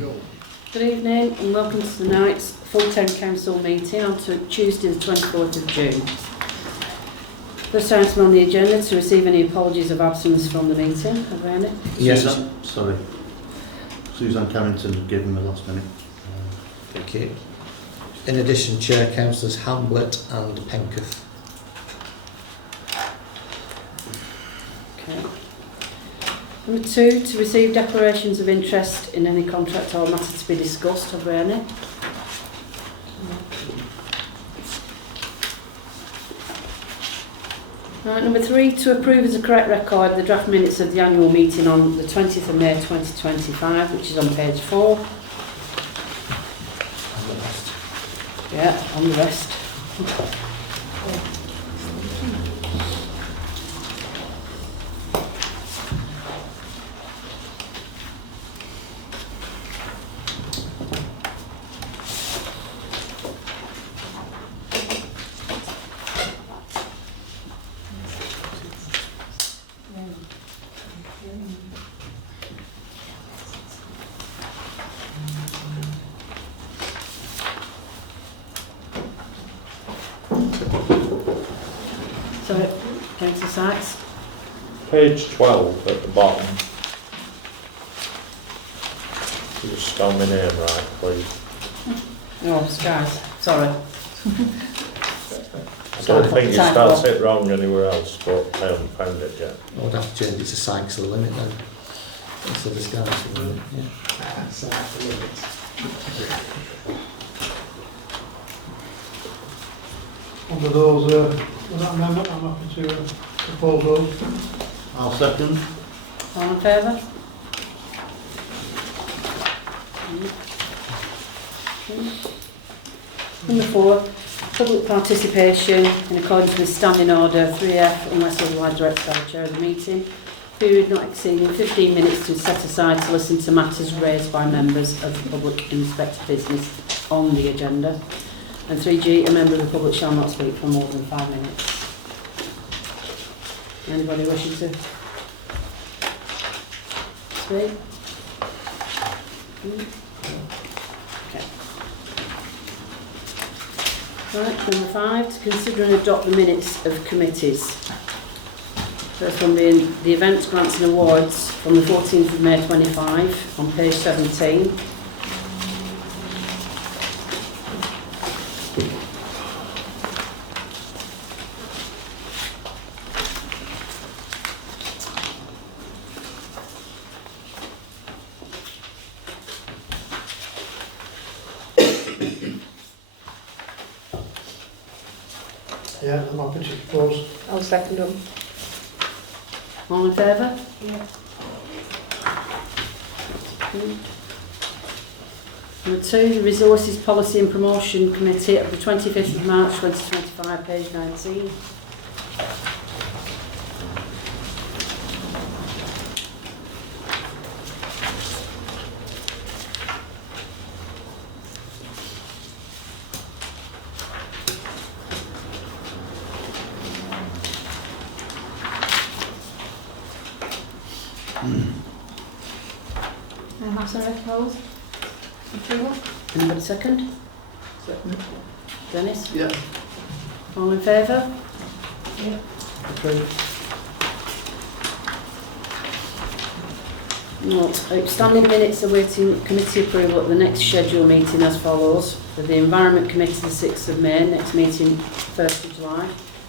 Good evening and welcome to tonight's full town council meeting on Tuesday the 24th of June. First item on the agenda to receive any apologies of absence from the meeting. Have we any? Yes. Suzanne Carrington gave him the last minute. Thank you. In addition, Chair, Councillors Hamblett and Penketh. Okay. Number 2, to receive declarations of interest in any contract or matter to be discussed. Have we any? Right, number 3, to approve as a correct record the draft minutes of the annual meeting on the 20th of May 2025, which is on page 4. Yeah, on the rest. So, Councillor Sykes. Page 12 at the bottom. Could you spell my name right, please? Oh, Skies, sorry. I don't think you spelled it wrong anywhere else, but I haven't found it yet. I would have to change it to Sykes the limit then. Instead of Sykes the limit, yeah. Under those, with that amendment, I'm happy to propose those. I'll second. All in favour? Number 4, public participation in accordance with Standing Order 3F unless otherwise directed by the Chair of the meeting. Period not exceeding 15 minutes to set aside to listen to matters raised by members of the public in respect of business on the agenda. And 3G, a member of the public shall not speak for more than 5 minutes. Anybody wishing to speak? Okay. Right, number 5, to consider and adopt the minutes of committees. First one being the events, grants and awards from the 14th of May 25 on page 17. Yeah, I'm happy to propose. I'll second them. All in favour? Yeah. Number 2, the Resources Policy and Promotion Committee of the 25th of March 2025, page 19. Sorry, opposed? Approval? Anybody second? Dennis? Yeah. All in favour? Yeah. Approved. Note, outstanding minutes awaiting committee approval at the next scheduled meeting as follows. For the Environment Committee, the 6th of May, next meeting 1st of July.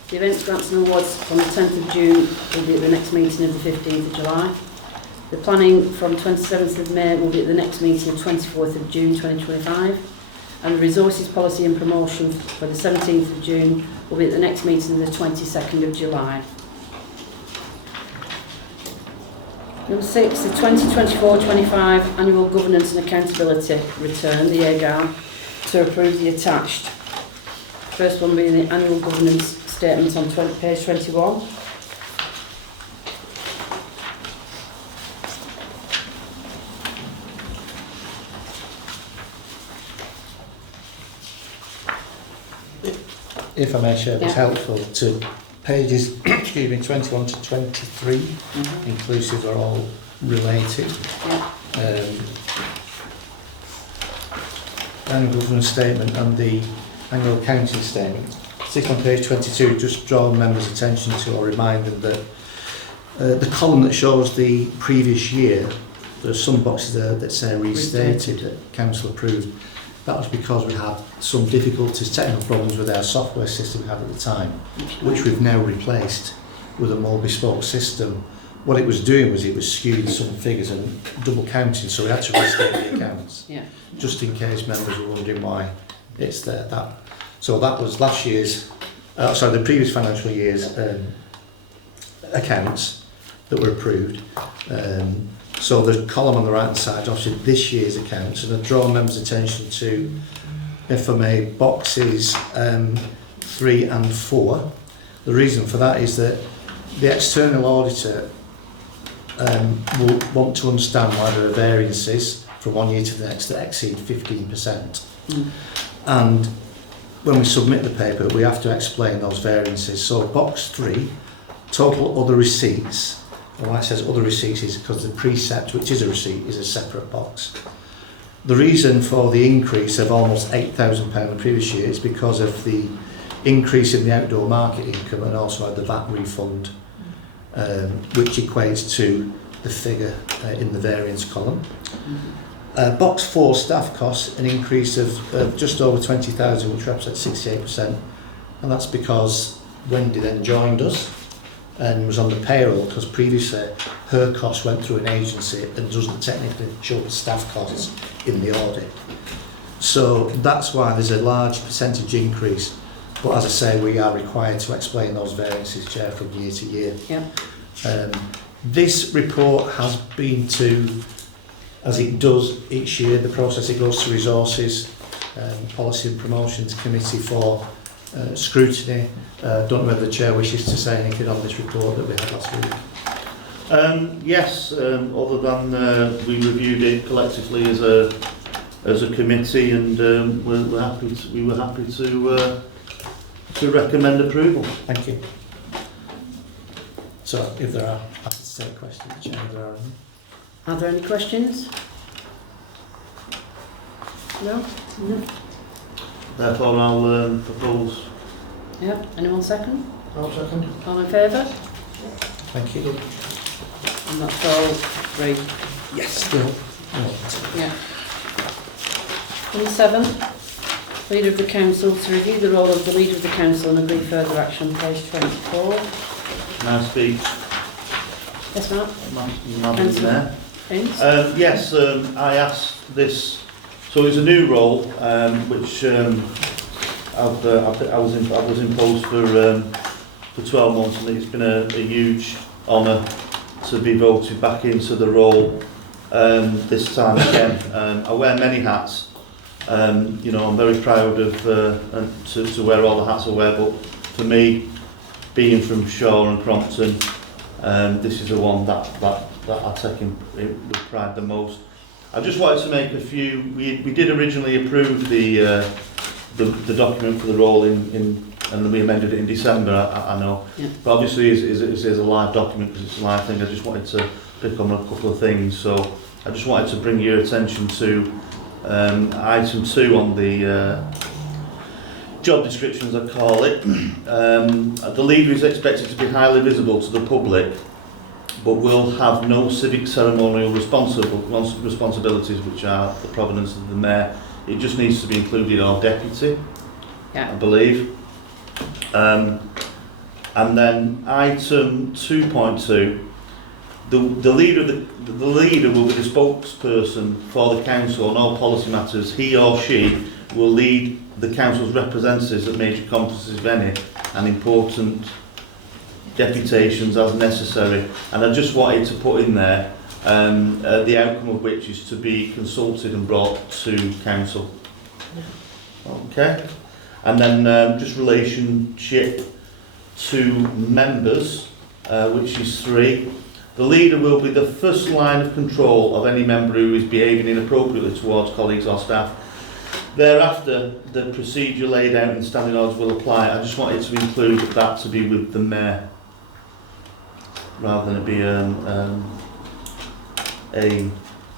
The Events, Grants and Awards on the 10th of June will be at the next meeting of the 15th of July. The planning from 27th of May will be at the next meeting of 24th of June 2025. And the Resources Policy and Promotion for the 17th of June will be at the next meeting of the 22nd of July. Number 6, the 2024-25 Annual Governance and Accountability Return, the AGAR, to approve the attached. First one being the Annual Governance Statement on page 21. If I may share, it's Yeah. helpful to pages 21 to 23, inclusive, are all related. Yeah. annual government statement and the annual accounting statement. Stick on page 22, just draw members' attention to or remind them that the column that shows the previous year, there's some boxes there that say restated that council approved. That was because we had some difficulties, technical problems with our software system we had at the time, which we've now replaced with a more bespoke system. What it was doing was it was skewing some figures and double counting, so we had to restate the accounts, Yeah. just in case members were wondering why it's there. So that was last year's, the previous financial year's accounts that were approved. So the column on the right hand side, obviously this year's accounts, and I draw members' attention to, if I may, boxes 3 and 4. The reason for that is that the external auditor will want to understand why there are variances from one year to the next that exceed 15%. And when we submit the paper, we have to explain those variances. So box 3, total other receipts. And why it says other receipts is because the precept, which is a receipt, is a separate box. The reason for the increase of almost £8,000 the previous year is because of the increase in the outdoor market income and also the VAT refund, which equates to the figure in the variance column. Box 4, staff costs, an increase of just over 20,000, which represents 68%, and that's because Wendy then joined us and was on the payroll, because previously her costs went through an agency and doesn't technically show the staff costs in the audit. So that's why there's a large percentage increase, but as I say, we are required to explain those variances, Chair, from year to year. Yeah. This report has been to, as it does each year, the process it goes to Resources, Policy and Promotions Committee for scrutiny. Don't know whether the Chair wishes to say anything on this report that we had last week. Yes, other than we reviewed it collectively as a committee, and we were happy to recommend approval. Thank you. So, if there are, happy to take questions, Chair, if there are any. Are there any questions? No? No. Therefore, I'll propose. Yeah. Anyone second? I'll second. All in favour? Thank you. And that's all 3. Yes, still. Yeah. Number 7, Leader of the Council to review the role of the Leader of the Council and agree further action, page 24. Can I speak, Yes, Mark? Madam Councillor. Mayor? Vince? Yes, I asked this. So it's a new role, which I was imposed for 12 months, and it's been a huge honour to be voted back into the role this time again. I wear many hats. You know, I'm very proud of to wear all the hats I wear, but for me, being from Shaw and Crompton, this is the one that I take with pride the most. I just wanted to make a few. We did originally approve the document for the role and we amended it in December. I know, Yeah. but obviously it's a live document because it's a live thing. I just wanted to pick on a couple of things. So I just wanted to bring your attention to item 2 on the job description, as I call it. The leader is expected to be highly visible to the public, but will have no civic ceremonial responsibilities, which are the provenance of the mayor. It just needs to be included, or deputy, I believe. And then item 2.2, the leader will be the spokesperson for the council on all policy matters. He or she will lead the council's representatives at major conferences, if any, and important deputations as necessary. And I just wanted to put in there the outcome of which is to be consulted and brought to council. Okay. And then just relationship to members, which is 3. The leader will be the first line of control of any member who is behaving inappropriately towards colleagues or staff. Thereafter, the procedure laid out in standing orders will apply. I just wanted to include that to be with the mayor, rather than it be a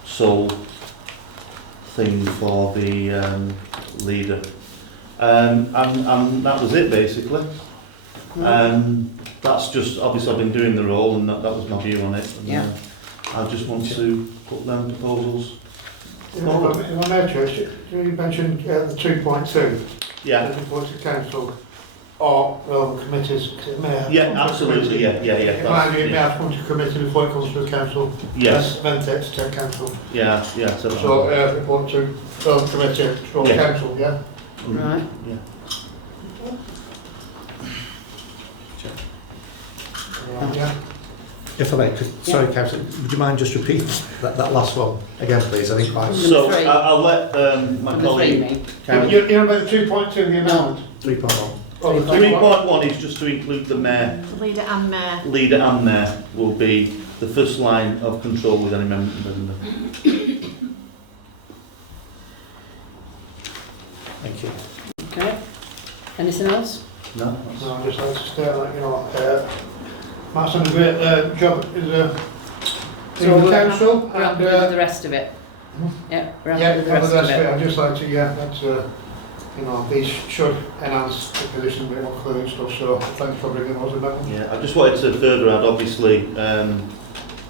sole thing for the leader. And that was it basically. That's just, obviously I've been doing the role and that was my view on it. And, Yeah. I just want to put them proposals. If I may, Trish, you mentioned the 2.2, Yeah, the report to council or relevant committees. 'Cause it may have to yeah, come to absolutely, committee. yeah. It might be, it may have to come to committee before it comes to the council. Yes, Then it to council. yeah. So, report to relevant committee, to Yeah. council, yeah? Right. Yeah. Yeah. If I may, sorry, Councillor, would you mind just repeating that last one again, please? I think quite So Number three. I'll let my Number three, colleague me. Karen. You know about the 2.2, the amount? 3.1. Oh, the 3.1 is just to include the mayor, Leader and mayor. leader and mayor will be the first line of control with any member. Thank you. Okay. Anything else? No? No, I'd just like to state that, you know, Matt's done a great job as a So in the we're council. We're happy with the rest of it. Yeah, we're happy Yeah, with the well, rest that's of it. it. I'd just like to, yeah, that's, you know, these should enhance the position a bit more clear and stuff, so thanks for bringing those amendments. Yeah, I just wanted to further add, obviously,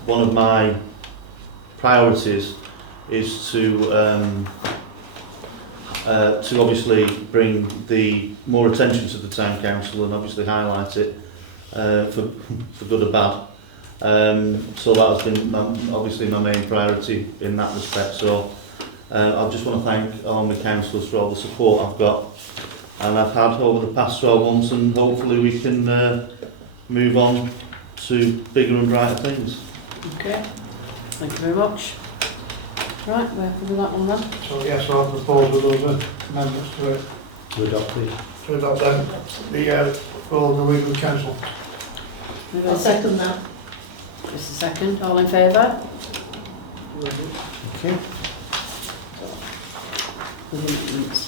one of my priorities is to obviously bring the more attention to the town council and obviously highlight it for good or bad. So that has been obviously my main priority in that respect. So I just want to thank all my councillors for all the support I've got and I've had over the past 12 months, and hopefully we can move on to bigger and brighter things. Okay. Thank you very much. Right, we're happy with that one then. So yes, I'll propose with those amendments to it, To adopt, please. to adopt them, for the legal council. Maybe I'll a second that. Just a second. All in favour? Okay. With amendments.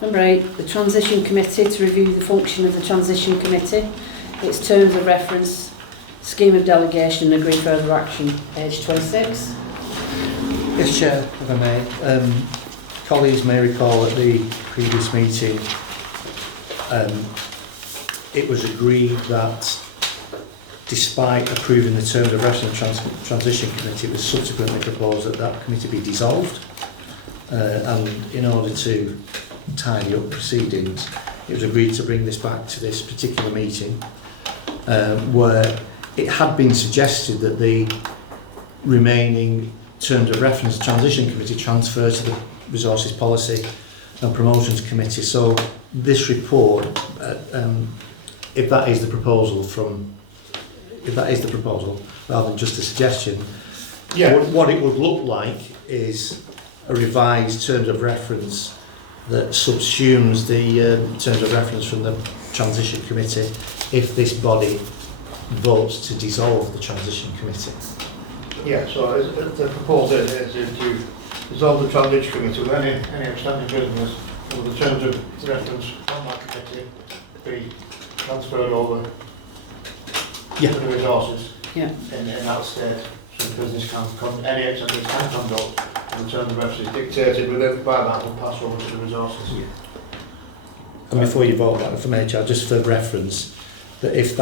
Number 8, the Transition Committee, to review the function of the Transition Committee, its terms of reference, scheme of delegation and agree further action. Page 26. Yes, Chair, if I may. Colleagues may recall at the previous meeting, it was agreed that despite approving the terms of reference of Transition Committee, it was subsequently proposed that that committee be dissolved. And in order to tidy up proceedings, it was agreed to bring this back to this particular meeting, where it had been suggested that the remaining terms of reference Transition Committee transfer to the Resources Policy and Promotions Committee. So this report, if that is the proposal rather than just a suggestion, Yeah. what it would look like is a revised terms of reference that subsumes the terms of reference from the Transition Committee if this body votes to dissolve the Transition Committee. Yeah, so the proposal is to dissolve the transition committee with any outstanding business under the terms of reference from that committee be transferred over Yeah. to the resources Yeah. in that state, so the business can any activities can conduct and the terms of reference is dictated within by that will pass over to the resources. And before you vote that, from HR, just for reference, that if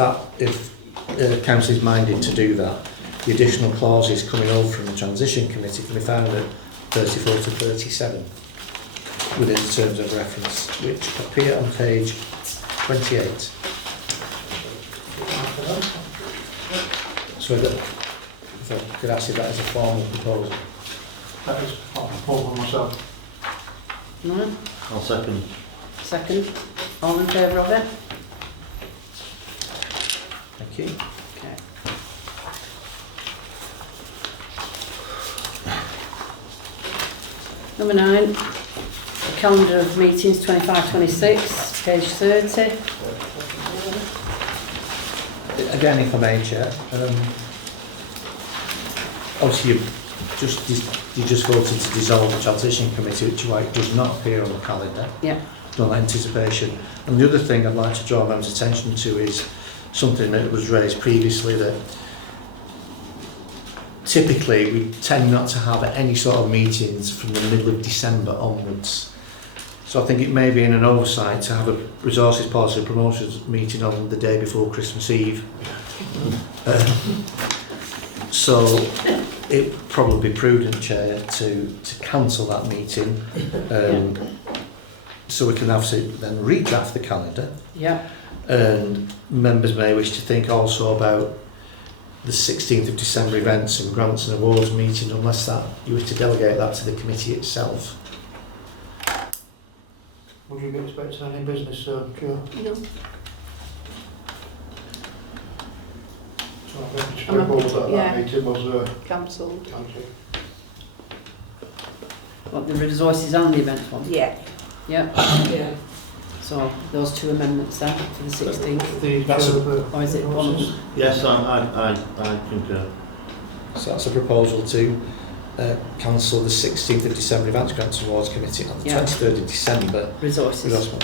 council is minded to do that, the additional clauses coming over from the Transition Committee can be found at 34 to 37 within the terms of reference, which appear on page 28. So if I could ask you that as a formal proposal. That is a proposal myself. Right. I'll second. Second. All in favour of it? Thank you. Okay. Number 9, the calendar of meetings 25-26, page 30. Again, if I may, Chair, obviously you just voted to dissolve the Transition Committee, which does not appear on the calendar. Yeah. No anticipation. And the other thing I'd like to draw members' attention to is something that was raised previously, that typically we tend not to have any sort of meetings from the middle of December onwards. So I think it may be in an oversight to have a resources policy promotions meeting on the day before Christmas Eve. So it would probably be prudent, Chair, to cancel that meeting, so we can obviously then redraft the calendar, Yeah, and members may wish to think also about the 16th of December events and grants and awards meeting, unless that you wish to delegate that to the committee itself. Would you be expecting any business, Chair? No. So I think it's I'm a- proposed that yeah. that meeting was Cancelled. cancelled. what, the resources and the events one? Yeah. Yeah, Yeah. so those two amendments then for the 16th. That's a- Or is it one of them? Yes, I concur. So that's a proposal to cancel the 16th of December events grants and awards committee on the Yeah. 23rd of December Resources. resources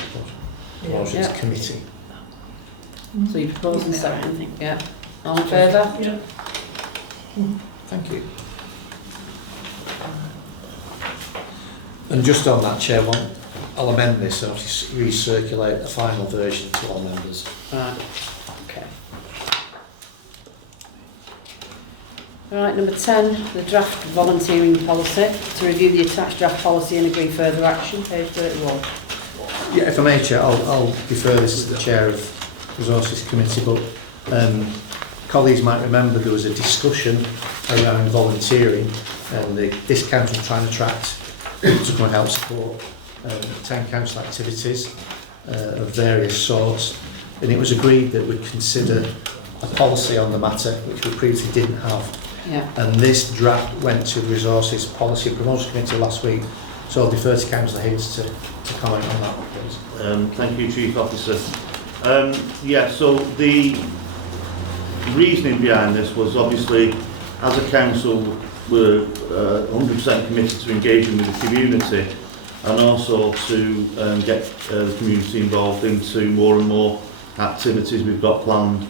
promotions Yeah. committee. So you propose and second? Yeah. All in favour? Yeah. Thank you. And just on that, Chair, I'll amend this and recirculate a final version to all members. Right, okay. Right, number 10, the draft volunteering policy. To review the attached draft policy and agree further action, page 31. Yeah, if I may, Chair, I'll defer this to the Chair of Resources Committee, but colleagues might remember there was a discussion around volunteering and this council trying to attract people to come and help support town council activities of various sorts, and it was agreed that we'd consider a policy on the matter, which we previously didn't have. Yeah, And this draft went to the Resources Policy and Promotion Committee last week, so I'll defer to Councillor Higgs to comment on that, please. Thank you, Chief Officer. Yeah, so the reasoning behind this was obviously, as a council, we're 100% committed to engaging with the community and also to get the community involved into more and more activities we've got planned,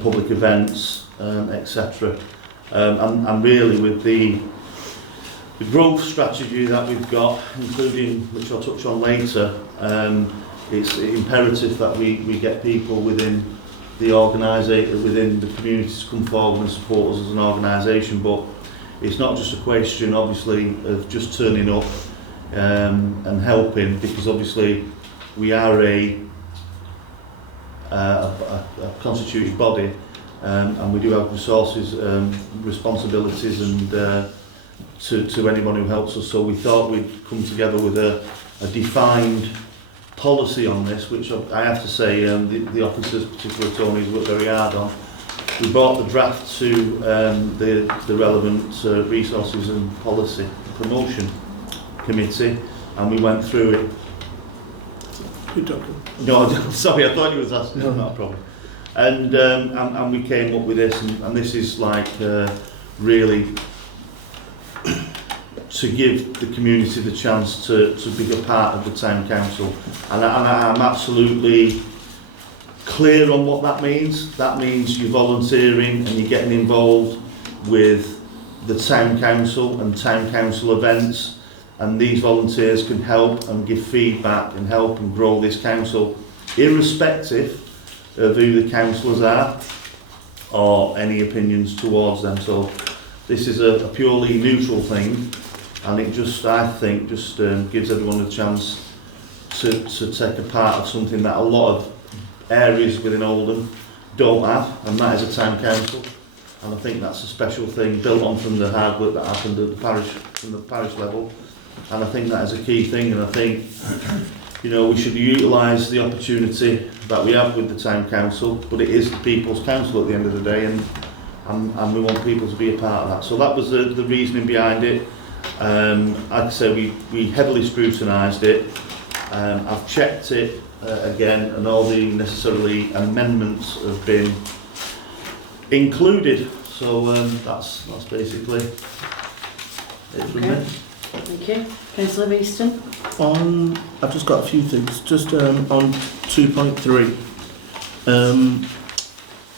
public events, etc. And really with the growth strategy that we've got, including, which I'll touch on later, it's imperative that we get people within the organisation, within the community to come forward and support us as an organisation. But it's not just a question, obviously, of just turning up and helping, because obviously we are a constituted body, and we do have resources, responsibilities, and to anyone who helps us. So we thought we'd come together with a defined policy on this, which I have to say the officers, particularly Tony's, worked very hard on. We brought the draft to the relevant Resources and Policy Promotion Committee, and we went through it. No, sorry, I thought you was asking. No, not a problem. And we came up with this, and this is like really to give the community the chance to be a part of the town council, and I'm absolutely clear on what that means. That means you're volunteering and you're getting involved with the town council and town council events, and these volunteers can help and give feedback and help and grow this council, irrespective of who the councillors are or any opinions towards them. So this is a purely neutral thing, and it just, I think, just gives everyone a chance to take a part of something that a lot of areas within Oldham don't have, and that is a town council. And I think that's a special thing, built on from the hard work that happened at the parish, from the parish level. And I think that is a key thing, and I think, you know, we should utilise the opportunity that we have with the town council, but it is the people's council at the end of the day, and we want people to be a part of that. So that was the reasoning behind it. Like I say, we heavily scrutinised it. I've checked it again, and all the necessarily amendments have been included. So that's basically it from me. Thank you. Councillor Beeston? I've just got a few things. Just on 2.3,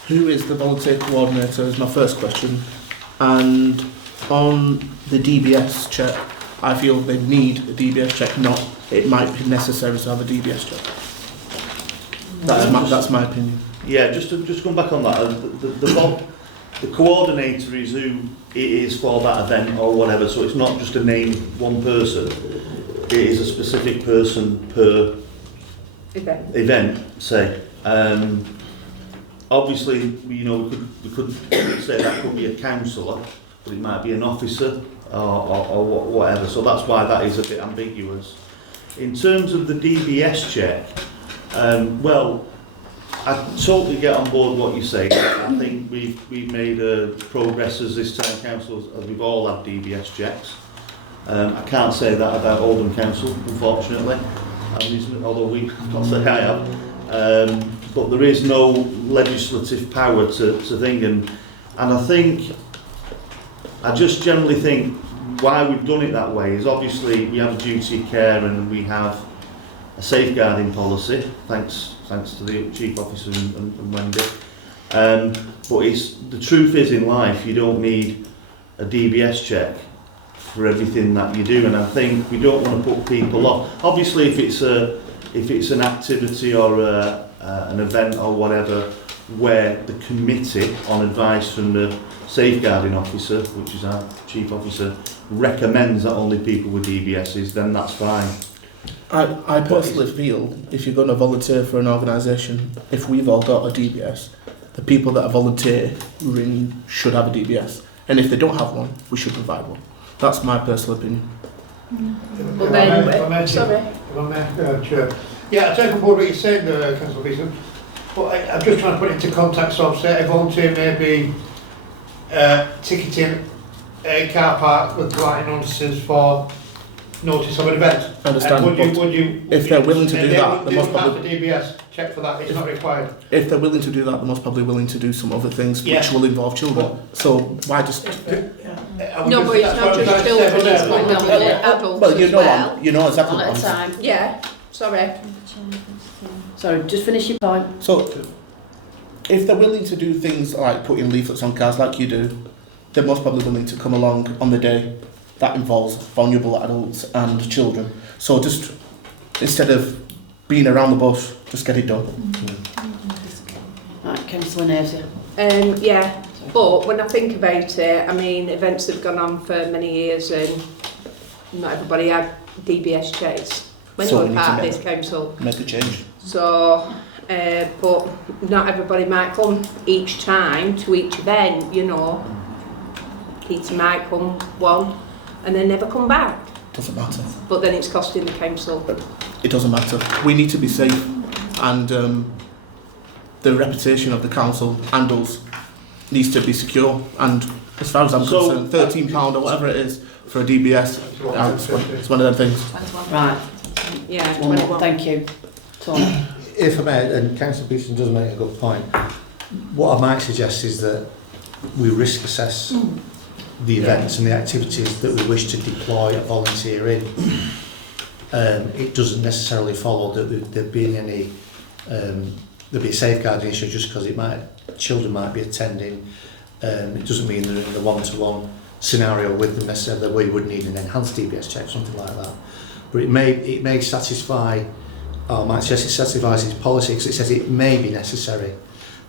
Who is the volunteer coordinator is my first question. And on the DBS check, I feel they need a DBS check, not it might be necessary to have a DBS check. That's my opinion. Yeah, just going back on that, the coordinator is who it is for that event or whatever, so it's not just to name one person, it is a specific person per event, say. Obviously, you know, we could say that could be a councillor, but it might be an officer or whatever, so that's why that is a bit ambiguous. In terms of the DBS check, well, I totally get on board what you say. I think we've made progress as this town council, as we've all had DBS checks. I can't say that about Oldham Council, unfortunately, although we can't say I have. But there is no legislative power to thing, and I just generally think why we've done it that way is obviously we have a duty of care and we have a safeguarding policy, thanks to the Chief Officer and Wendy. But the truth is in life you don't need a DBS check for everything that you do, and I think we don't want to put people off. Obviously if it's an activity or an event or whatever where the committee, on advice from the safeguarding officer, which is our Chief Officer, recommends that only people with DBSs, then that's fine. I personally feel if you're going to volunteer for an organisation, if we've all got a DBS, the people that are volunteering should have a DBS. And if they don't have one, we should provide one. That's my personal opinion. Well then, Sorry. If I may, Chair. Yeah, I take on board what you're saying there, Councillor Beeson. But I'm just trying to put it into context of, say, a volunteer may be ticketing a car park with writing notices for notice of an event. Understand, if they're willing to do that, they must have probably... the DBS check for that, it's not required. If they're willing to do that, they're most probably willing to do some other things Yeah. which will involve children. So why just... No, but it's not just children, it's predominantly adults Well, you as know, well. you know exactly one what at a I'm saying. time. Yeah, sorry. Sorry, just finish your point. So, if they're willing to do things like putting leaflets on cars like you do, they're most probably willing to come along on the day that involves vulnerable adults and children. So just, instead of being around the bush, just get it done. Right, Councillor Nazer. Yeah, but when I think about it, I mean, events have gone on for many years and not everybody had DBS checks when So you we were need to part of make- this council. Make a change. So, but not everybody might come each time to each event, you know. Peter might come one and then never come back. Doesn't matter. But then it's costing the council. It doesn't matter. We need to be safe, and the reputation of the council and us needs to be secure. And as far as I'm So- concerned, £13 or whatever it is for a DBS, it's one of them things. Right, Yeah, one 21. more, thank you. Tony. If I may, and Councillor Beeson does make a good point, what I might suggest is that we risk assess the events and the activities that we wish to deploy a volunteer in. It doesn't necessarily follow that there'd be any there'd be a safeguarding issue just because children might be attending. It doesn't mean they're in the one-to-one scenario with them necessarily that we would need an enhanced DBS check, something like that. But it may satisfy, or might suggest it satisfies its policy because it says it may be necessary.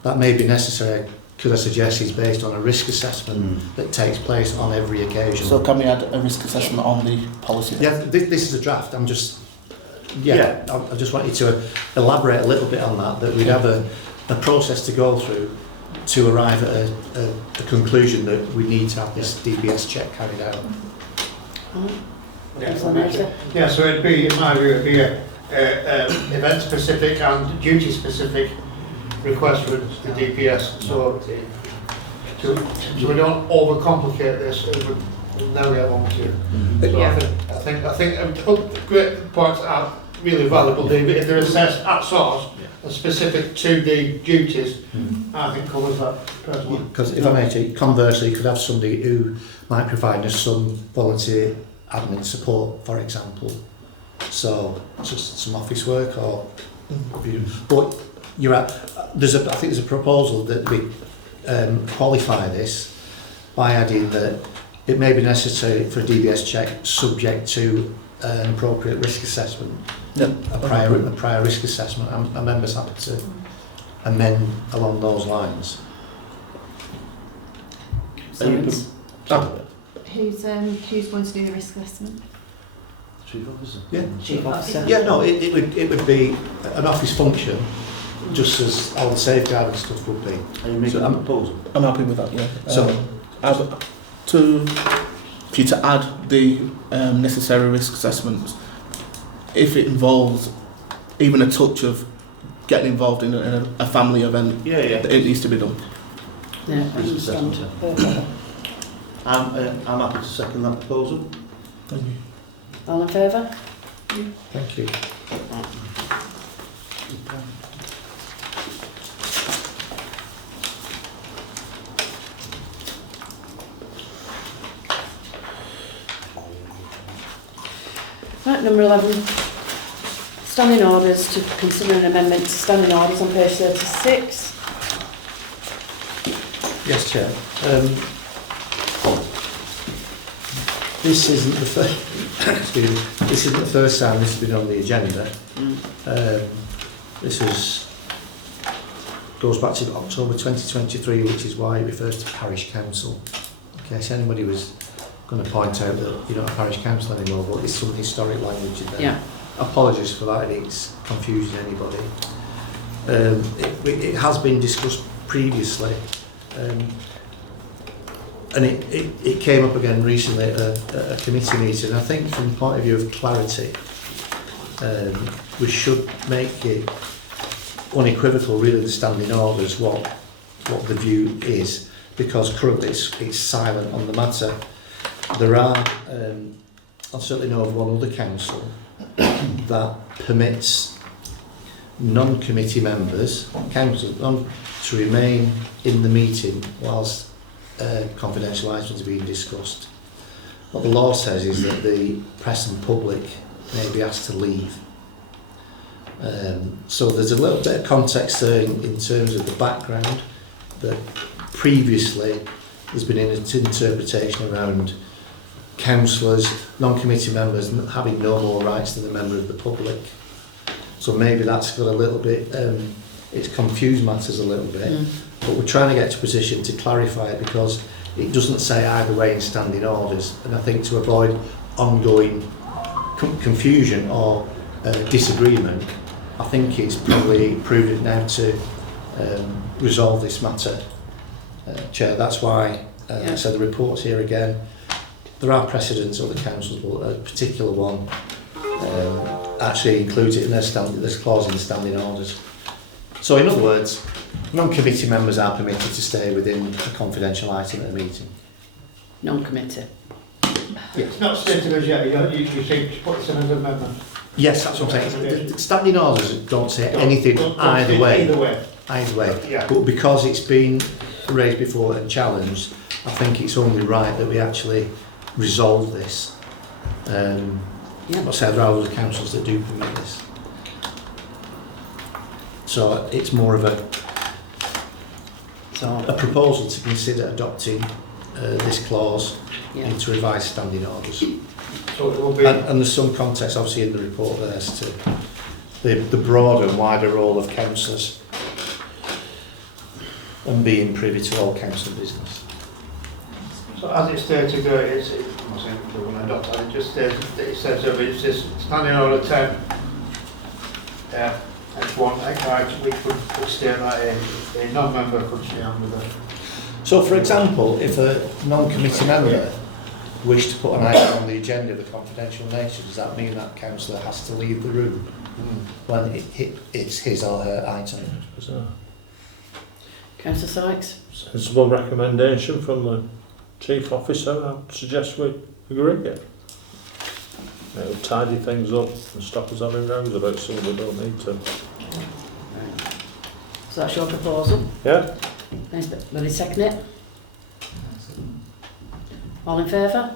That may be necessary, could I suggest, is based on a risk assessment that takes place on every occasion. So can we add a risk assessment on the policy? Yeah, this is a draft. I'm just, I just wanted to elaborate a little bit on that we'd have a process to go through to arrive at a conclusion that we need to have this DBS check carried out. Yeah, so it'd be, in my view, it'd be a event-specific and duty-specific request for the DPS. So we don't overcomplicate this, and we'll never get one to. So Yeah. I think great points are really valuable. If they're assessed at source and specific to the duties, I think covers that personally. Because if I may, conversely, you could have somebody who might provide us some volunteer admin support, for example. So just some office work or, but you're right. I think there's a proposal that we qualify this by adding that it may be necessary for a DBS check subject to an appropriate risk assessment, Yep. a prior risk assessment. A member's happy to amend along those lines. So it's, Who's going to do the risk assessment? Chief officer. Yeah. Chief Officer. Yeah, no, it would be an office function, just as all the safeguarding stuff would be. Are you making So, a proposal? I'm happy with that, yeah. So- For you to add the necessary risk assessments, if it involves even a touch of getting involved in a family event, Yeah, yeah. it needs to be done. Yeah, I Risk understand. assessment, Perfect. I'm happy to second that proposal. Thank you. All in favour? Thank you. Right, number 11. Standing orders, to consider an amendment to standing orders on page 36. Yes, Chair. This isn't the first. Excuse me. This isn't the first time this has been on the agenda. This goes back to October 2023, which is why it refers to parish council. In case anybody was going to point out that you're not a parish council anymore, but there's some historic language in there. Yeah. Apologies for that if it's confusing anybody. It has been discussed previously, and it came up again recently at a committee meeting. I think from the point of view of clarity, we should make it unequivocal, really, the standing orders, what the view is, because currently it's silent on the matter. There are, I certainly know of one other council that permits non-committee members, to remain in the meeting whilst confidential items are being discussed. What the law says is that the press and public may be asked to leave. So there's a little bit of context there in terms of the background, that previously there's been an interpretation around councillors, non-committee members having no more rights than a member of the public. So maybe that's got a little bit, it's confused matters a little bit, but we're trying to get to a position to clarify it, because it doesn't say either way in standing orders, and I think to avoid ongoing confusion or disagreement, I think it's probably prudent now to resolve this matter. Chair, that's why I said the report's here again. There are precedents, other councils, but a particular one actually includes it in there's clause in the standing orders. So in other words, non-committee members are permitted to stay within a confidential item at a meeting. Non-committee. It's not stated as yet, you think to put this in as an amendment. Yes, that's what I'm saying. The standing orders don't say anything Don't either say way. Either way. Either way. Yeah. But because it's been raised before and challenged, I think it's only right that we actually resolve this. I say there are other councils that do permit this. So it's more of a proposal to consider adopting this clause into revised standing orders. So it will be. And there's some context obviously in the report there as to the broader and wider role of councillors and being privy to all council business. So as it stated there, it's, I'm saying when I adopt it, just states that it says it's this standing order 10, X1, X which would state that a non-member could stay on with it. So for example, if a non-committee member wished to put an item on the agenda of a confidential nature, does that mean that councillor has to leave the room when it's his or her item? Councillor Sykes? Sensible recommendation from the Chief Officer. I suggest we agree it. It'll tidy things up and stop us having rows about something we don't need to. So that's your proposal? Yeah? Will you second it? All in favour?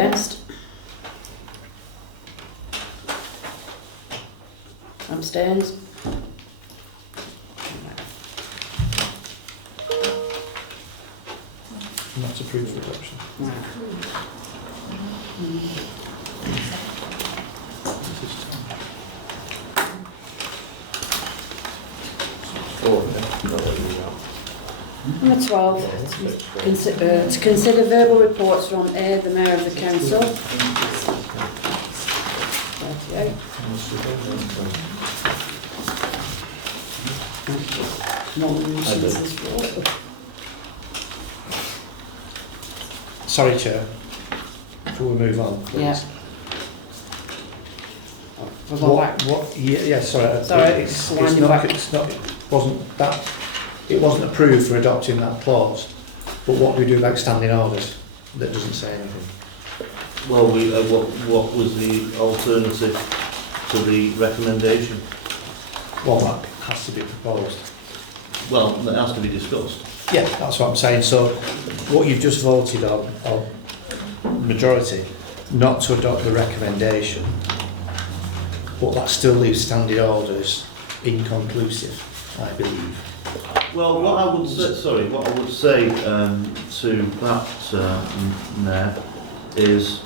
Against? Abstains? Not approved for adoption. Number 12, to consider verbal reports from A, the Mayor of the Council. 38. Sorry, Chair. Before we move on, please. Yeah. We'll go back. Yeah, sorry. Sorry, it's winding not, back. it wasn't approved for adopting that clause. But what do we do about standing orders? That doesn't say anything. Well, what was the alternative to the recommendation? Well, that has to be proposed. Well, it has to be discussed. Yeah, that's what I'm saying. So, what you've just voted on majority, not to adopt the recommendation, but that still leaves standing orders inconclusive, I believe. Well, what I would say, to that, Mayor, is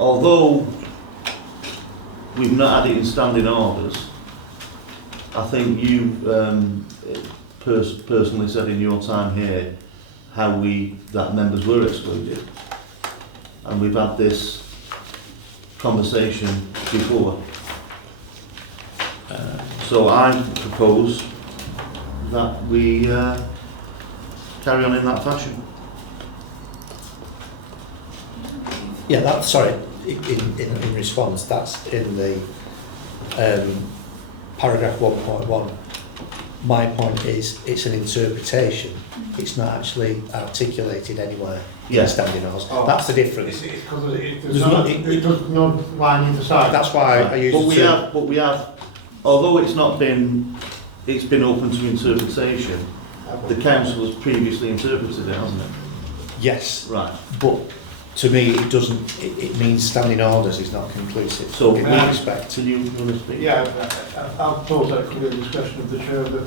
although we've not had it in standing orders, I think you personally said in your time here how that members were excluded, and we've had this conversation before. So I propose that we carry on in that fashion. Yeah, in response, that's in the paragraph 1.1. My point is, it's an interpretation. It's not actually articulated anywhere in the standing orders. Oh. That's the difference. It's because it There's not- does no line either side. That's why I use But the term. we have, although it's been open to interpretation, the council has previously interpreted it, hasn't it? Yes, Right. but to me, it doesn't. It means standing orders is not conclusive. So in we that respect. Can you want to speak? Yeah, I've thought that could be a discussion of the chair of the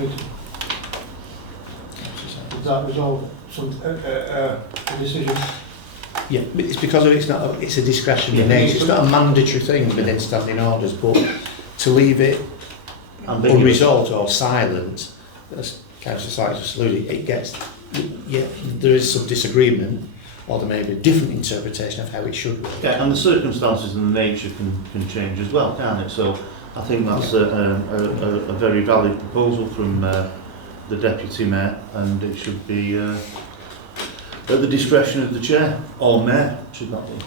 meeting. Does that resolve a decision? Yeah, but it's because it's not. It's a discretionary Yeah. nature. It's not a mandatory thing within standing orders, but to leave it unresolved or silent, as Councillor Sykes just alluded, it gets. Yeah, there is some disagreement, or there may be a different interpretation of how it should work. Yeah, and the circumstances and the nature can change as well, can't it? So I think that's a very valid proposal from the Deputy Mayor, and it should be at the discretion of the Chair, or Mayor, should that be.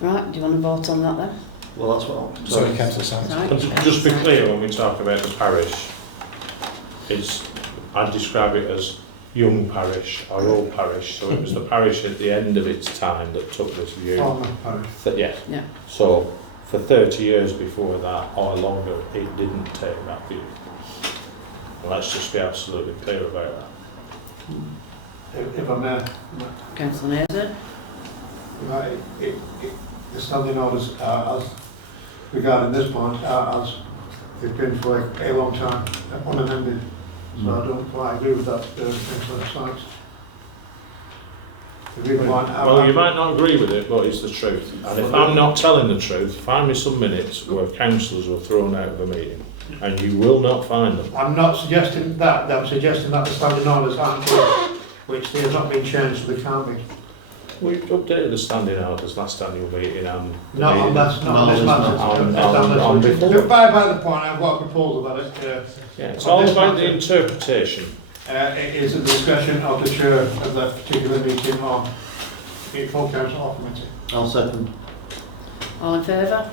Right, do you want to vote on that then? Well, that's what I'm Sorry, Councillor Sykes. Right. And to just be clear, when we talk about the parish, I describe it as young parish or old parish. So it was the parish at the end of its time that took this view. Former parish. Yeah. Yeah. So for 30 years before that or longer, it didn't take that view. And let's just be absolutely clear about that. If I may, Councillor Naser? right, the standing orders as regarding this point as they've been for a long time, unamended. So I don't quite agree with that, Councillor Sykes. The reason why Well, you might not agree with it, but it's the truth. And if I'm not telling the truth, find me some minutes where councillors were thrown out of a meeting. And you will not find them. I'm not suggesting that, I'm suggesting that the standing orders aren't good, which they have not been changed, so they can't be. We updated the standing orders last annual meeting and the Not on meeting. this, not on this matter. On before. By the point, I've got a proposal that Yeah, it's all about the interpretation. it is at the discretion of the chair of that particular meeting or the full council or committee. I'll second. All in favour?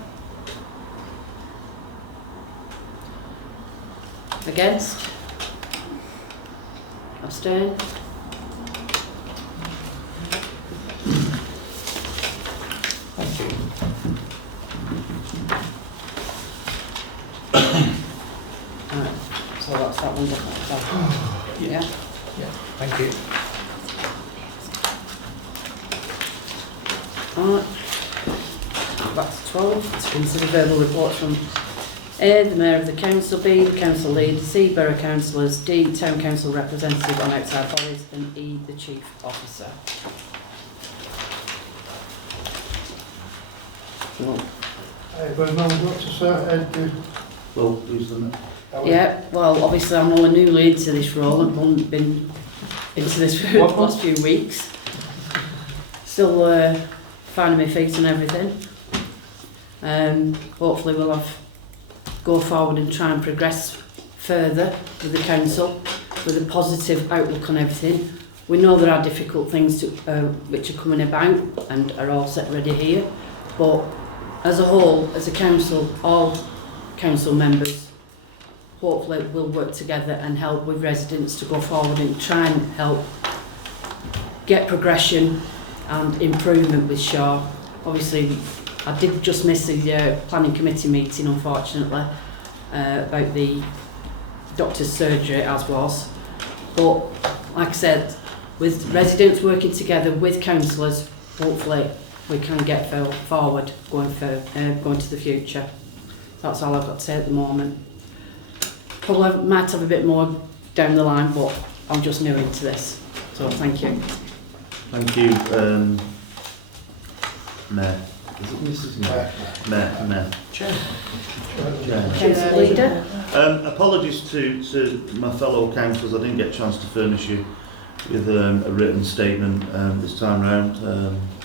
Against? Abstain? Thank you. Right, so that's that one done. Yeah? Thank you. Alright. Back to 12. To consider verbal reports from A, the Mayor of the Council, B, the Council Leader, C, Borough Councillors, D, Town Council Representative on outside bodies, and E, the Chief Officer. But no, got to say, Well, who's the Yeah, well, obviously I'm all newly into this role and haven't been into this for the last few weeks. Still finding my feet and everything. Hopefully we'll go forward and try and progress further with the council with a positive outlook on everything. We know there are difficult things which are coming about and are all set ready here, but as a whole, as a council, all council members hopefully we'll work together and help with residents to go forward and try and help get progression and improvement with Shaw. Obviously, I did just miss the planning committee meeting, unfortunately, about the doctor's surgery, as was. But, like I said, with residents working together with councillors, hopefully we can get forward going to the future. That's all I've got to say at the moment. Probably might have a bit more down the line, but I'm just new into this. So thank you. Thank you, Mayor. Is it Mrs. Mayor? Mayor. Chair. Council Leader. Apologies to my fellow councillors, I didn't get a chance to furnish you with a written statement this time round.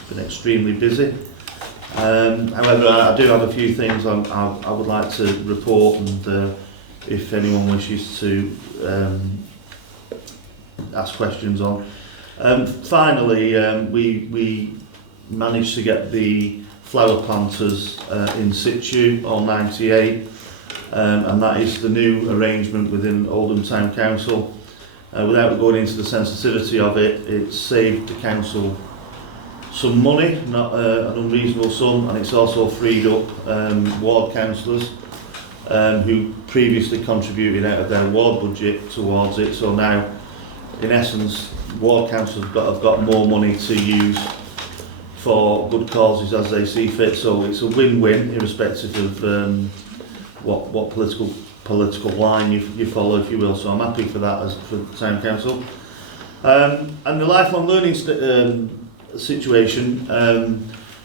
Been extremely busy. However, I do have a few things I would like to report, and if anyone wishes to ask questions on. Finally, we managed to get the flower planters in situ, all 98, and that is the new arrangement within Oldham Town Council. Without going into the sensitivity of it, it's saved the council some money, not an unreasonable sum, and it's also freed up ward councillors who previously contributed out of their ward budget towards it. So now, in essence, ward councillors have got more money to use for good causes as they see fit. So it's a win-win, irrespective of what political line you follow, if you will. So I'm happy for that as for the town council. And the lifelong learning situation,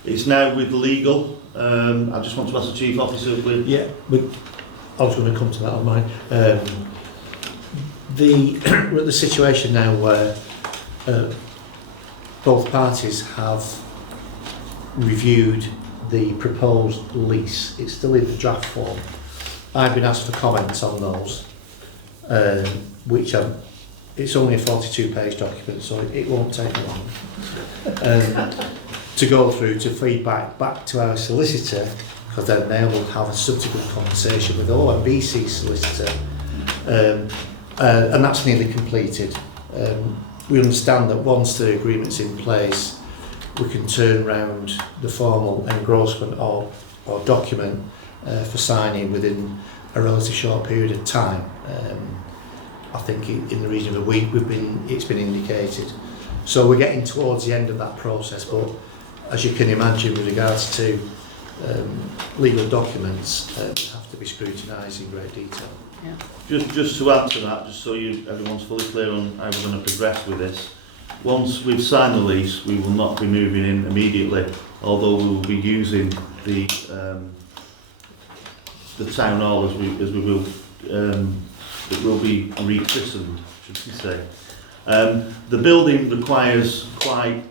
it's now with legal. I just want to ask the Chief Officer, please. Yeah, I was going to come to that on mine. We're at the situation now where both parties have reviewed the proposed lease. It's still in the draft form. I've been asked for comments on those, which it's only a 42-page document, so it won't take long to go through to feedback back to our solicitor, because then they will have a subsequent conversation with OMBC solicitor, and that's nearly completed. We understand that once the agreement's in place, we can turn round the formal engrossment or document for signing within a relatively short period of time. I think in the region of a week it's been indicated. So we're getting towards the end of that process, but as you can imagine, with regards to legal documents, have to be scrutinised in great detail. Yeah. Just to add to that, just so everyone's fully clear on how we're going to progress with this. Once we've signed the lease, we will not be moving in immediately, although we will be using the town hall as we will. It will be rechristened, should we say. The building requires quite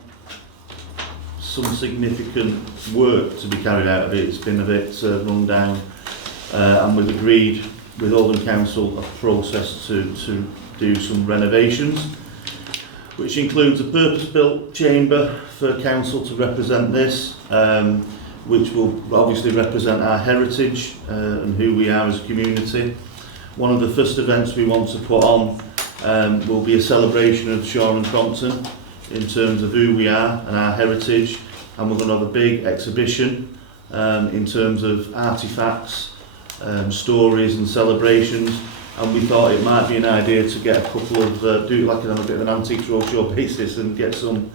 some significant work to be carried out of it. It's been a bit run down, and we've agreed with Oldham Council a process to do some renovations, which includes a purpose-built chamber for council to represent this, which will obviously represent our heritage and who we are as a community. One of the first events we want to put on will be a celebration of Shaw and Crompton in terms of who we are and our heritage, and we're going to have a big exhibition in terms of artefacts, stories and celebrations, and we thought it might be an idea to get a couple of, do it like on a bit of an antiques roadshow basis and get some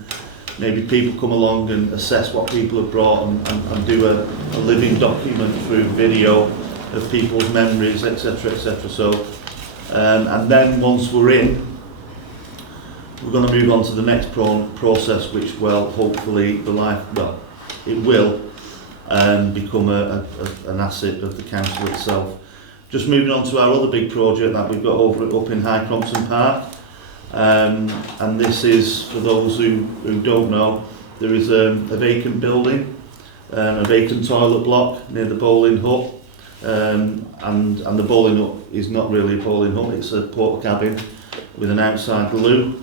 maybe people come along and assess what people have brought and do a living document through video of people's memories, etc., etc. So, and then once we're in, we're going to move on to the next process, which will hopefully it will become an asset of the council itself. Just moving on to our other big project that we've got up in High Crompton Park, and this is, for those who don't know, there is a vacant building, a vacant toilet block near the bowling hut, and the bowling hut is not really a bowling hut, it's a porta cabin with an outside loo.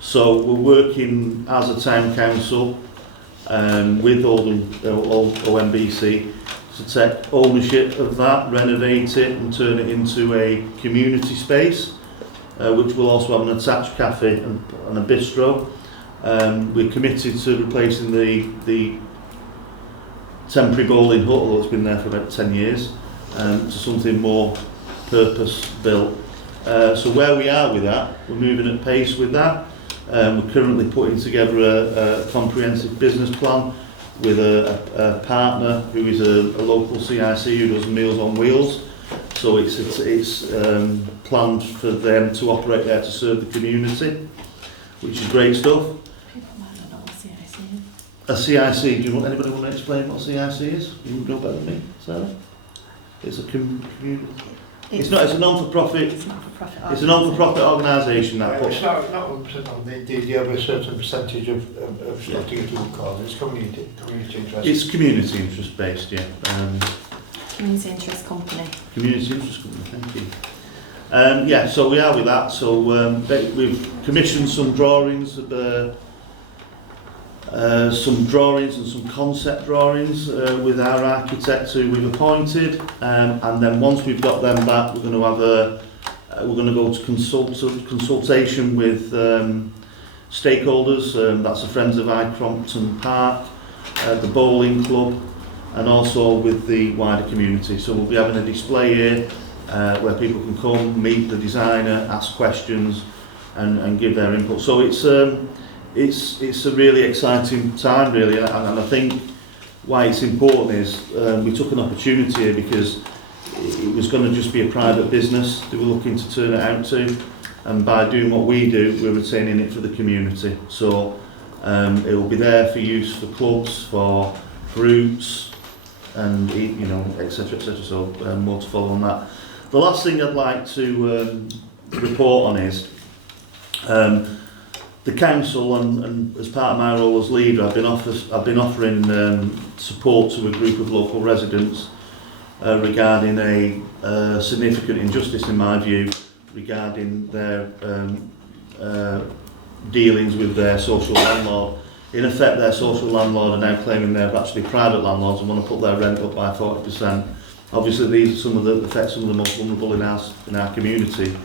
So we're working as a town council with OMBC to take ownership of that, renovate it and turn it into a community space, which will also have an attached cafe and a bistro. We're committed to replacing the temporary bowling hut, although it's been there for about 10 years, to something more purpose-built. So where we are with that, we're moving at pace with that. We're currently putting together a comprehensive business plan with a partner who is a local CIC who does Meals on Wheels. So it's planned for them to operate there to serve the community, which is great stuff. People might not know what CIC is. A CIC, anybody want to explain what CIC is? You know better than me, Sarah? It's a community. It's a non-for-profit. It's not for profit. It's a non-for-profit organisation that It's puts. not 100% on they have a certain percentage of what do you call it? It's community interest. It's community interest based, yeah. Community interest company. Community interest company, thank you. Yeah, so we are with that. So we've commissioned some drawings and some concept drawings with our architect who we've appointed, and then once we've got them back, we're going to go to consultation with stakeholders. That's the Friends of High Crompton Park, the bowling club, and also with the wider community. So we'll be having a display here where people can come, meet the designer, ask questions, and give their input. So it's a really exciting time, really, and I think why it's important is we took an opportunity here because it was going to just be a private business they were looking to turn it out to, and by doing what we do, we're retaining it for the community. So it will be there for use for clubs, for groups, and etc., etc. So more to follow on that. The last thing I'd like to report on is the council, and as part of my role as leader, I've been offering support to a group of local residents regarding a significant injustice, in my view, regarding their dealings with their social landlord. In effect, their social landlord are now claiming they're actually private landlords and want to put their rent up by 40%. Obviously, these are some of the most vulnerable in our community,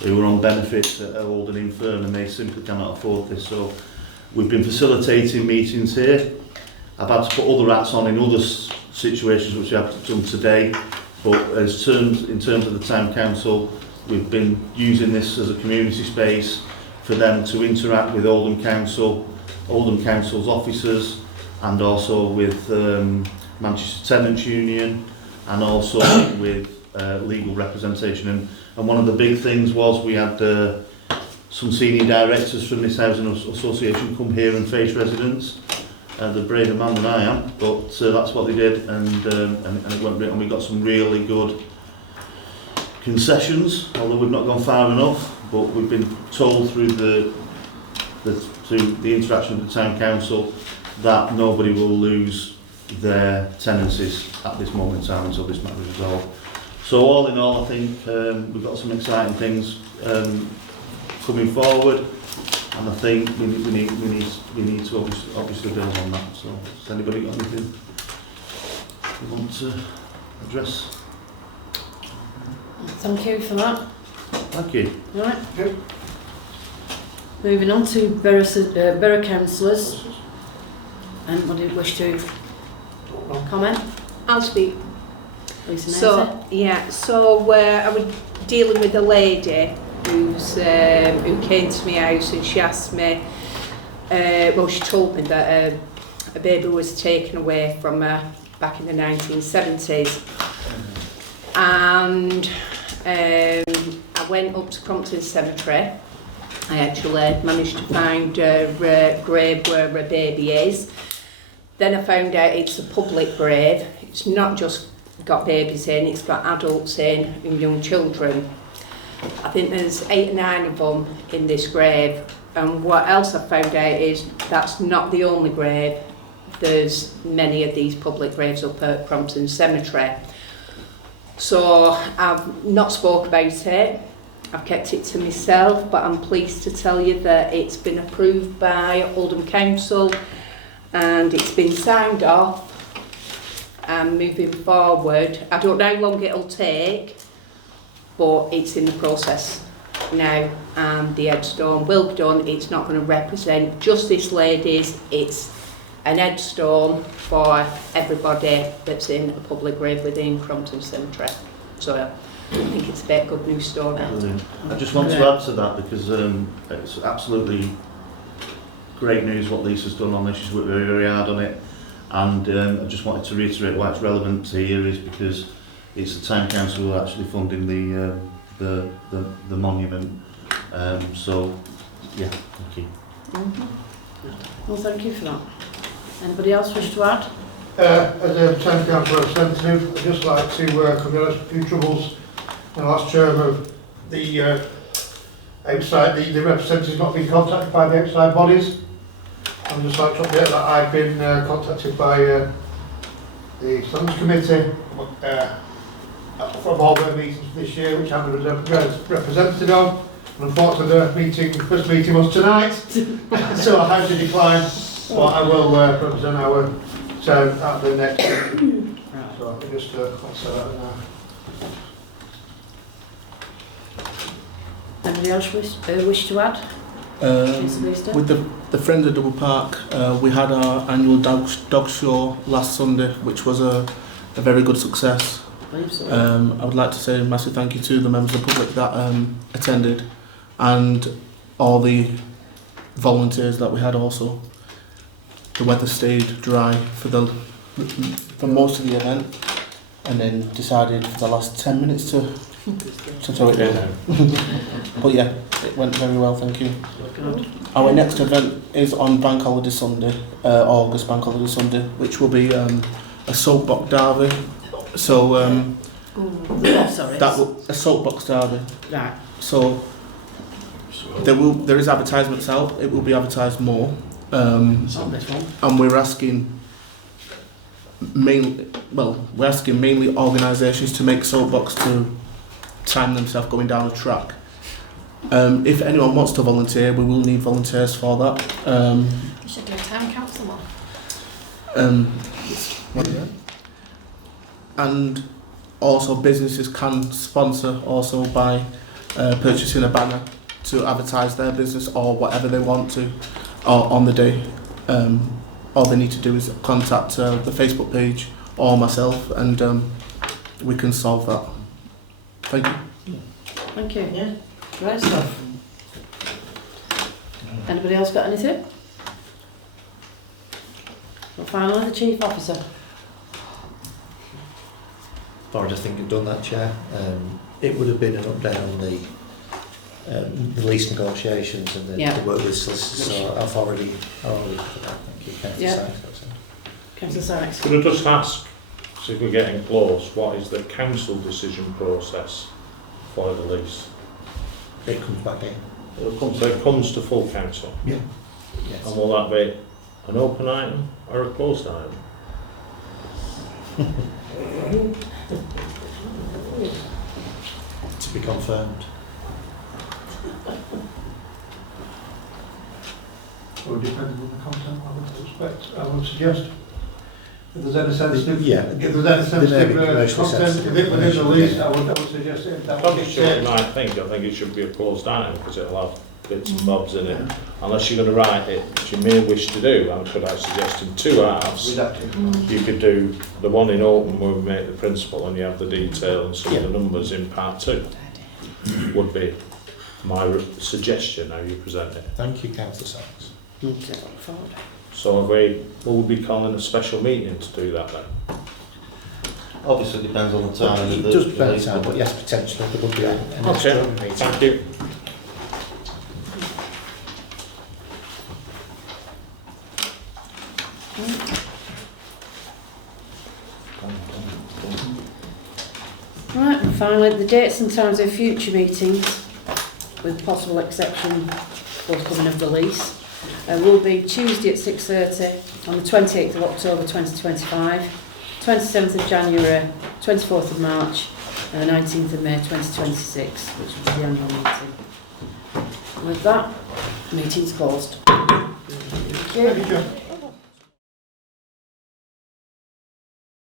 who are on benefits at old and infirm, and they simply cannot afford this. So we've been facilitating meetings here. I've had to put other hats on in other situations which I've done today, but in terms of the town council, we've been using this as a community space for them to interact with Oldham Council's officers, and also with Manchester Tenants Union, and also with legal representation. And one of the big things was we had some senior directors from this housing association come here and face residents. They're braver man than I am, but that's what they did, and it went. And we got some really good concessions, although we've not gone far enough. But we've been told through the interaction with the town council that nobody will lose their tenancies at this moment in time until this matter is resolved. So all in all, I think we've got some exciting things coming forward, and I think we need to obviously build on that. So has anybody got anything you want to address? Thank you for that. Thank you. Right. Yep. Moving on to borough councillors. Anybody wish to comment? I'll speak. Lisa Naylor. So I was dealing with a lady who came to my house, and she asked me well, she told me that a baby was taken away from her back in the 1970s. And I went up to Crompton Cemetery. I actually managed to find her grave where her baby is. Then I found out it's a public grave. It's not just got babies in, it's got adults in and young children. I think there's 8 or 9 of them in this grave. And what else I found out is that's not the only grave. There's many of these public graves up at Crompton Cemetery. So I've not spoke about it. I've kept it to myself, but I'm pleased to tell you that it's been approved by Oldham Council and it's been signed off. And moving forward, I don't know how long it'll take, but it's in the process now, and the headstone will be done. It's not going to represent just this lady's, it's an headstone for everybody that's in a public grave within Crompton Cemetery. So I think it's a bit good news story. Brilliant. I just want to add to that because it's absolutely great news what Lisa's done on this. She's worked very, very hard on it. And I just wanted to reiterate why it's relevant here is because it's the Town Council who are actually funding the monument. So, yeah, thank you. Well, thank you for that. Anybody else wish to add? As a Town Council representative, I'd just like to congratulate a few troubles in the last term of the outside, the representatives not being contacted by the outside bodies. I'd just like to update that I've been contacted by the Standards Committee from all their meetings this year, which I'm a representative of. And unfortunately, the first meeting was tonight, so I had to decline. But I will represent our town at the next meeting. So I can just say that now. Anybody else wish to add? With the Friends of Double Park, we had our annual dog show last Sunday, which was a very good success. I believe so. I would like to say a massive thank you to the members of the public that attended and all the volunteers that we had also. The weather stayed dry for most of the event and then decided for the last 10 minutes to throw it down. But yeah, it went very well, thank you. Good. Our next event is on Bank Holiday Sunday, August Bank Holiday Sunday, which will be a soapbox derby. So Sorry. a soapbox derby. Right. So there is advertisements out. It will be advertised more. It's on this one. And we're asking mainly organisations to make soapbox to time themselves going down a track. If anyone wants to volunteer, we will need volunteers for that. You should do a town council one. And also businesses can sponsor also by purchasing a banner to advertise their business or whatever they want to on the day. All they need to do is contact the Facebook page or myself and we can solve that. Thank you. Thank you. Yeah. Great stuff. Anybody else got anything? Well, finally, the Chief Officer. Or I think you've done that, Chair. It would have been an update on the lease negotiations and the work with solicitors. So I've already put that. Thank you, Councillor Sykes. Councillor Sykes. Could I just ask, so if we're getting close, what is the council decision process for the lease? It comes back in. It comes to full council. Yeah. Yes. And will that be an open item or a closed item? To be confirmed. Well, depending on the content, I would suggest. If there's any sensitive, if there's any sensitive content within the lease, I would suggest it. That would I think it should be a closed item because it'll have bits and bobs in it. Unless you're going to write it, which you may wish to do, and could I suggest in 2 halves, you could do the one in open where we make the principle and you have the detail and some of the numbers in part 2. Would be my suggestion how you present it. Thank you, Councillor Sykes. Forward. So will we be calling a special meeting to do that then? Obviously, it depends on the time. It does depend on the time, but yes, potentially there would be an Okay, extra meeting. thank you. Right, and finally, the dates and times of future meetings, with possible exception for coming of the lease, will be Tuesday at 6:30 on the 28th of October 2025, 27th of January, 24th of March, and the 19th of May 2026, which will be the annual meeting. And with that, meeting's closed. Thank you. Thank you.